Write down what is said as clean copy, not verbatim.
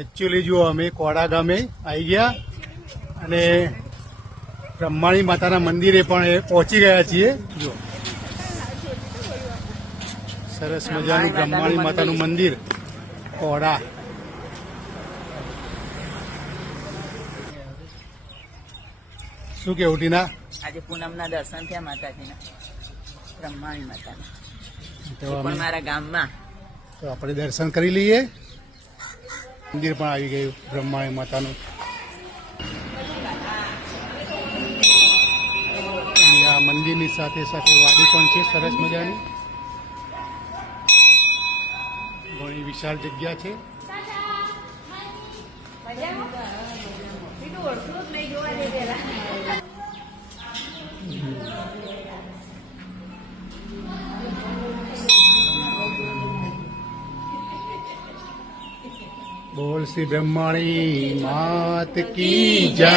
Actually જો અમે કોડા ગામે આવી ગયા અને બ્રહ્માણી માતાના મંદિરે પણ પહોંચી ગયા છીએ. જો સરસ મજાનું બ્રહ્માણી માતાનું મંદિર કોડા. શું કેવું ટીના? આજે પૂનમના દર્શન થયા માતાજીના, બ્રહ્માણી માતાના, તો પણ મારા ગામમાં. તો આપણે દર્શન કરી લઈએ. મંદિર પણ આવી ગયું બ્રહ્માણી માતાનું. અહીંયા મંદિરની સાથે સાથે વાડી પણ છે સરસ મજાની. ઘણી વિશાળ જગ્યા છે. બોલ શ્રી બ્રહ્માણી માત કી જય.